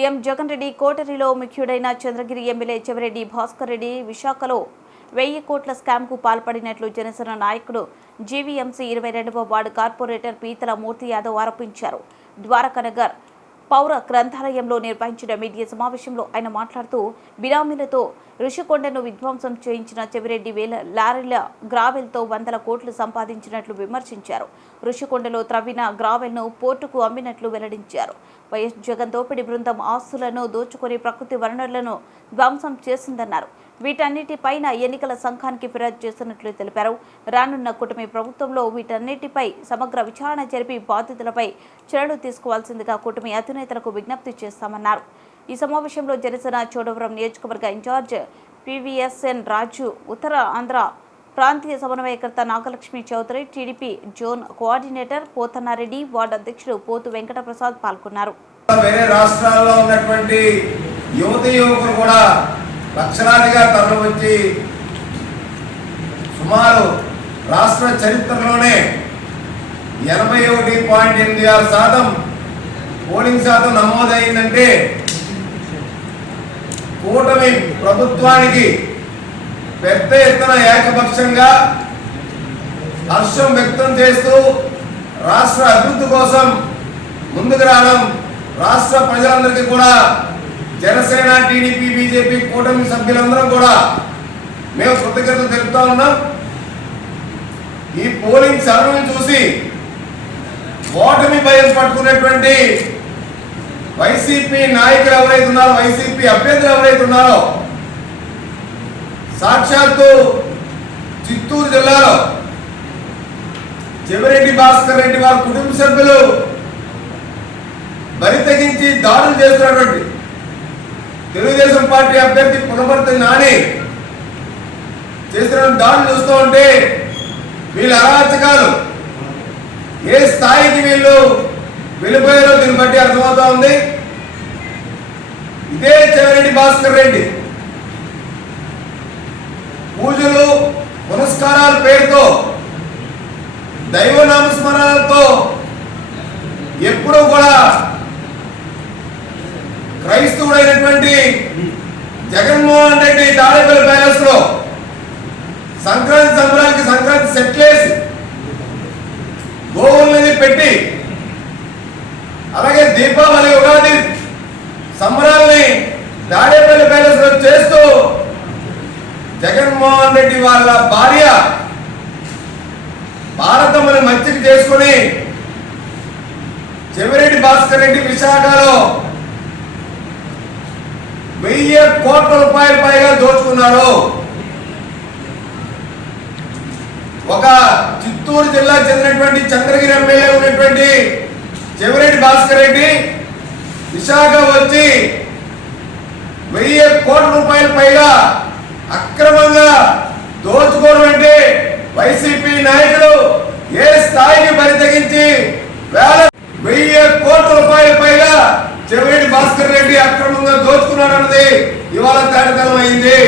CM Jagan Reddy కోటరిలో ముఖ్యుడైన Chandragiri MLA Chevireddy Bhaskar Reddy విశాఖలో 1000 కోట్ల స్కామ్కు పాల్పడినట్లు జనసేన నాయకుడు జీవీఎంసీ 22వ వార్డు కార్పొరేటర్ పీతల మూర్తి యాదవ్ ఆరోపించారు. ద్వారకానగర్ పౌర గ్రంథాలయంలో నిర్వహించిన మీడియా సమావేశంలో ఆయన మాట్లాడుతూ బినామీలతో ఋషికొండను విధ్వంసం చేయించిన చెవిరెడ్డి వేల లారీల గ్రావెల్తో 100 కోట్లు సంపాదించినట్లు విమర్శించారు. ఋషికొండలో త్రవ్విన గ్రావెల్ను పోర్టుకు అమ్మినట్లు వెల్లడించారు. వైఎస్ జగన్ దోపిడీ బృందం ఆస్తులను దోచుకొని ప్రకృతి వనరులను ధ్వంసం చేసిందన్నారు. వీటన్నిటిపైన ఎన్నికల సంఘానికి ఫిర్యాదు చేస్తున్నట్లు తెలిపారు. రానున్న కూటమి ప్రభుత్వంలో వీటన్నిటిపై సమగ్ర విచారణ జరిపి బాధితులపై చర్యలు తీసుకోవాల్సిందిగా కూటమి అధినేతలకు విజ్ఞప్తి చేస్తామన్నారు. ఈ సమావేశంలో జనసేన చోడవరం నియోజకవర్గ ఇన్ఛార్జ్ పివిఎస్ఎన్ రాజు, ఉత్తర ఆంధ్ర ప్రాంతీయ సమన్వయకర్త Nagalakshmi Chowdary, TDP zone coordinator Pothannareddy, ward అధ్యక్షుడు పోతు వెంకటప్రసాద్ పాల్గొన్నారు. వేరే రాష్ట్రాల్లో ఉన్నటువంటి యువతి యువకులు కూడా లక్షలాదిగా తరలివచ్చి సుమారు రాష్ట్ర చరిత్రలోనే 81.86% పోలింగ్ శాతం నమోదైందంటే కూటమి ప్రభుత్వానికి పెద్ద ఎత్తున ఏకపక్షంగా హర్షం వ్యక్తం చేస్తూ రాష్ట్ర అభివృద్ధి కోసం ముందుకు రావడం, రాష్ట్ర ప్రజలందరికీ కూడా జనసేన, టీడీపీ, బీజేపీ కూటమి సభ్యులందరం కూడా మేము కృతజ్ఞతలు తెలుపుతా ఉన్నాం. ఈ పోలింగ్ సరళిని చూసి ఓటమి భయం పట్టుకున్నటువంటి వైసీపీ నాయకులు ఎవరైతే ఉన్నారో, వైసీపీ అభ్యర్థులు ఎవరైతే ఉన్నారో, సాక్షాత్తు చిత్తూరు జిల్లాలో చెవిరెడ్డి భాస్కర్ రెడ్డి వారి కుటుంబ సభ్యులు బరి తెగించి దాడులు చేస్తున్నటువంటి తెలుగుదేశం పార్టీ అభ్యర్థి పునపర్తి నాని చేస్తున్న దాడులు చూస్తూ ఉంటే వీళ్ళ అరాచకాలు ఏ స్థాయికి వీళ్ళు వెళ్ళిపోయారో దీన్ని బట్టి అర్థమవుతా ఉంది. ఇదే చెవిరెడ్డి భాస్కర్ రెడ్డి పూజలు పునస్కారాల పేరుతో దైవనామస్మరణలతో ఎప్పుడూ కూడా క్రైస్తవుడైనటువంటి జగన్మోహన్ రెడ్డి తాడేపల్లి ప్యాలెస్ లో సంక్రాంతి సంబరానికి సంక్రాంతి సెట్లేసి గోవుల్ని పెట్టి, అలాగే దీపావళి ఉగాది సంబరాల్ని తాడేపల్లి ప్యాలెస్ లో చేస్తూ జగన్మోహన్ రెడ్డి వాళ్ళ భార్య భారతమ్మని మంచికి చేసుకుని చెవిరెడ్డి భాస్కర్ రెడ్డి విశాఖలో 1000 కోట్ల రూపాయల పైగా దోచుకున్నారు. ఒక చిత్తూరు జిల్లా చెందినటువంటి చంద్రగిరి ఎమ్మెల్యే ఉన్నటువంటి చెవిరెడ్డి భాస్కర్ రెడ్డి విశాఖ వచ్చి 1000 కోట్ల రూపాయల పైగా అక్రమంగా దోచుకోవడం అంటే వైసీపీ నాయకులు ఏ స్థాయికి బరి తెగించి 1000 కోట్ల రూపాయల పైగా చెవిరెడ్డి భాస్కర్ రెడ్డి అక్రమంగా దోచుకున్నాడన్నది ఇవాళ తేటతెల్లం అయింది.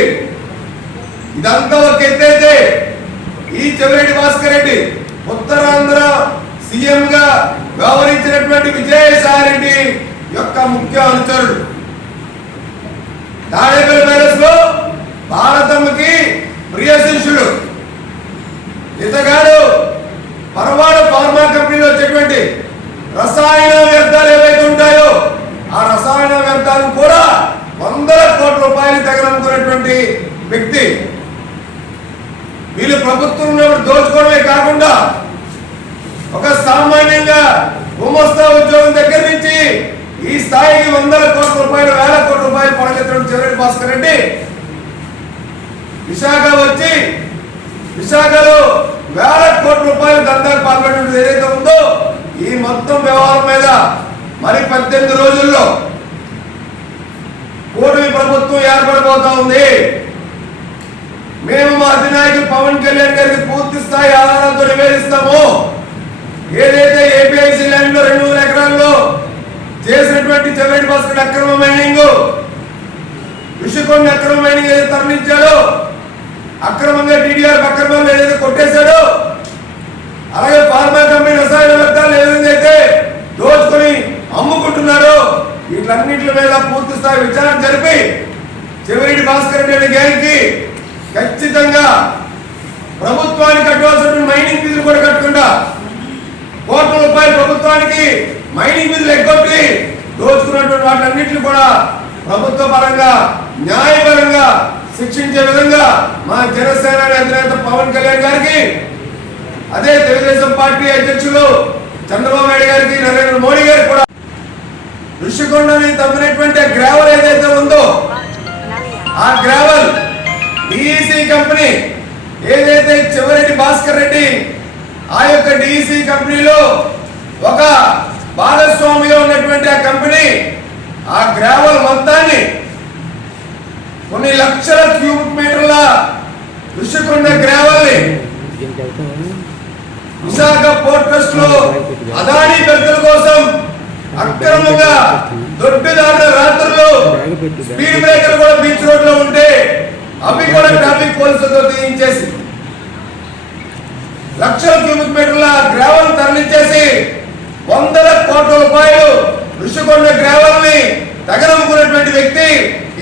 ఇదంతా ఒక ఎత్తైతే ఈ చెవిరెడ్డి భాస్కర్ రెడ్డి ఉత్తరాంధ్ర సీఎం గా వ్యవహరించినటువంటి విజయసాయి రెడ్డి యొక్క ముఖ్య అనుచరుడు. తాడేపల్లి ప్యాలెస్ లో భారతమ్మకి ప్రియ శిష్యుడు. ఇతగాడు పరవాడ ఫార్మా కంపెనీలో వచ్చేటువంటి రసాయన వ్యర్థాలు ఏవైతే ఉంటాయో ఆ రసాయన వ్యర్థాలను కూడా 100 కోట్ల రూపాయలు తగలనుకున్నటువంటి వ్యక్తి. వీళ్ళు ప్రభుత్వంలో దోచుకోవడమే కాకుండా ఒక సామాన్యంగా గుమస్తా ఉద్యోగం దగ్గర నుంచి ఈ స్థాయికి 100 కోట్ల రూపాయలు 1000 కోట్ల రూపాయలు పొడగెత్తడం చెవిరెడ్డి భాస్కర్ రెడ్డి విశాఖ వచ్చి విశాఖలో 1000 కోట్ల రూపాయల దందాకు పాల్పడినది ఏదైతే ఉందో ఈ మొత్తం వ్యవహారం మీద మరి 18 రోజుల్లో కూటమి ప్రభుత్వం ఏర్పడబోతా ఉంది. మేము మా అధినాయకుడు పవన్ కళ్యాణ్ గారికి పూర్తి స్థాయి ఆధారాలతో నివేదిస్తాము. ఏదైతే ఏపీఐసీ ల్యాండ్ లో 200 ఎకరాల్లో చేసినటువంటి చెవిరెడ్డి భాస్కర్ అక్రమ మైనింగ్, ఋషికొండ అక్రమ మైనింగ్ ఏదైతే తరలించాడో, అక్రమంగా టీడీఆర్ అక్రమాలు ఏదైతే కొట్టేశాడో, అలాగే ఫార్మా కంపెనీ రసాయన వ్యర్థాలు ఏదైతే దోచుకొని అమ్ముకుంటున్నారో వీటన్నిటి మీద గేల్కి ఖచ్చితంగా ప్రభుత్వానికి కట్టవలసిన మైనింగ్ ఫీజులు కూడా కట్టకుండా కోట్ల రూపాయలు ప్రభుత్వానికి మైనింగ్ ఫీజులు ఎగ్గొట్టి దోచుకున్నటువంటి వాటన్నిటిని కూడా ప్రభుత్వ పరంగా న్యాయపరంగా శిక్షించే విధంగా మా జనసేన అధినేత పవన్ కళ్యాణ్ గారికి, అదే తెలుగుదేశం పార్టీ అధ్యక్షులు చంద్రబాబు నాయుడు గారికి, నరేంద్ర మోడీ గారికి కూడా ఋషికొండని తమ్మినటువంటి గ్రావెల్ ఏదైతే ఉందో ఆ గ్రావెల్ డిఈసి కంపెనీ ఏదైతే చెవిరెడ్డి భాస్కర్ రెడ్డి ఆ యొక్క డిఈసి కంపెనీలో ఒక భాగస్వామిగా ఉన్నటువంటి ఆ కంపెనీ ఆ గ్రావెల్ మొత్తాన్ని కొన్ని లక్షల క్యూబిక్ మీటర్ల ఋషికొండ గ్రావెల్ ని విశాఖ పోర్ట్ ట్రస్ట్ లో అదానీ పెద్దల కోసం అక్రమంగా దొడ్డిదారుల రాత్రులు స్పీడ్ బ్రేకర్ కూడా బీచ్ రోడ్ లో ఉంటే అవి కూడా ట్రాఫిక్ పోలీసులతో తీయించేసి లక్షల క్యూబిక్ మీటర్ల గ్రావెల్ తరలించేసి వందల కోట్ల రూపాయలు ఋషికొండ గ్రావెల్ ని తగలమ్ముకున్నటువంటి వ్యక్తి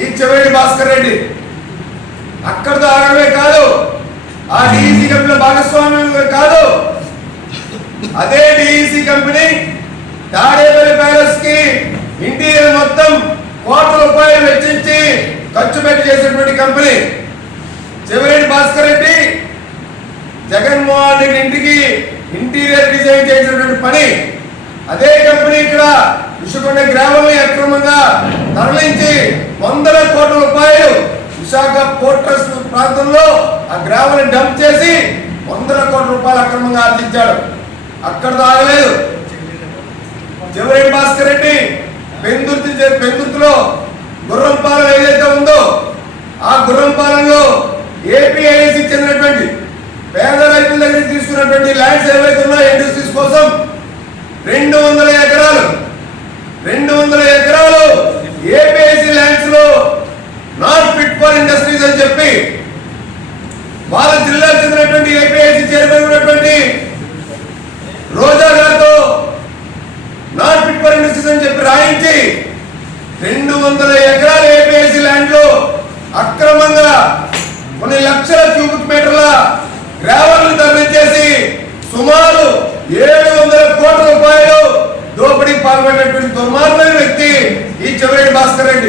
ఈ చెవిరెడ్డి భాస్కర్ రెడ్డి. అక్కడితో ఆగడమే కాదు, ఆ డిఈసి కంపెనీ భాగస్వామ్యం కాదు, అదే డిఈసి కంపెనీ తాడేపల్లి ప్యాలెస్ కి ఇంటీరియర్ మొత్తం కోట్ల రూపాయలు వెచ్చించి ఖర్చు పెట్టి చేసినటువంటి కంపెనీ. చెవిరెడ్డి భాస్కర్ రెడ్డి జగన్మోహన్ రెడ్డి ఇంటికి ఇంటీరియర్ డిజైన్ చేసినటువంటి పని. అదే కంపెనీ ఇక్కడ ఋషికొండ గ్రావెల్ ని అక్రమంగా తరలించి వందల కోట్ల రూపాయలు విశాఖ పోర్ట్ ట్రస్ట్ ప్రాంతంలో ఆ గ్రావెల్ ని డంప్ చేసి వందల కోట్ల రూపాయలు అక్రమంగా ఆర్జించాడు. అక్కడితో ఆగలేదు. చెవిరెడ్డి భాస్కర్ రెడ్డి పెందుర్తిలో గుర్రంపాలెం ఏదైతే ఉందో ఆ గుర్రంపాలెంలో ఏపీఐసి చెందినటువంటి పేద రైతుల దగ్గర తీసుకున్నటువంటి ల్యాండ్స్ ఏవైతే ఉన్నాయో ఇండస్ట్రీస్ కోసం 200 ఎకరాలు ఏపీఐసి ల్యాండ్స్ లో నాట్ ఫిట్ ఫర్ ఇండస్ట్రీస్ అని చెప్పి వాళ్ళ జిల్లాకు చెందినటువంటి ఏపీఐసి చైర్మన్ ఉన్నటువంటి రోజా గారితో నాట్ ఫిట్ ఫర్ ఇండస్ట్రీస్ అని చెప్పి రాయించి 200 ఎకరాల ఏపీఐసి ల్యాండ్ లో అక్రమంగా కొన్ని లక్షల క్యూబిక్ మీటర్ల గ్రావెల్ తరలించేసి సుమారు 700 కోట్ల రూపాయలు దోపిడీకి పాల్పడినటువంటి దుర్మార్గమైన వ్యక్తి ఈ చెవిరెడ్డి భాస్కర్ రెడ్డి.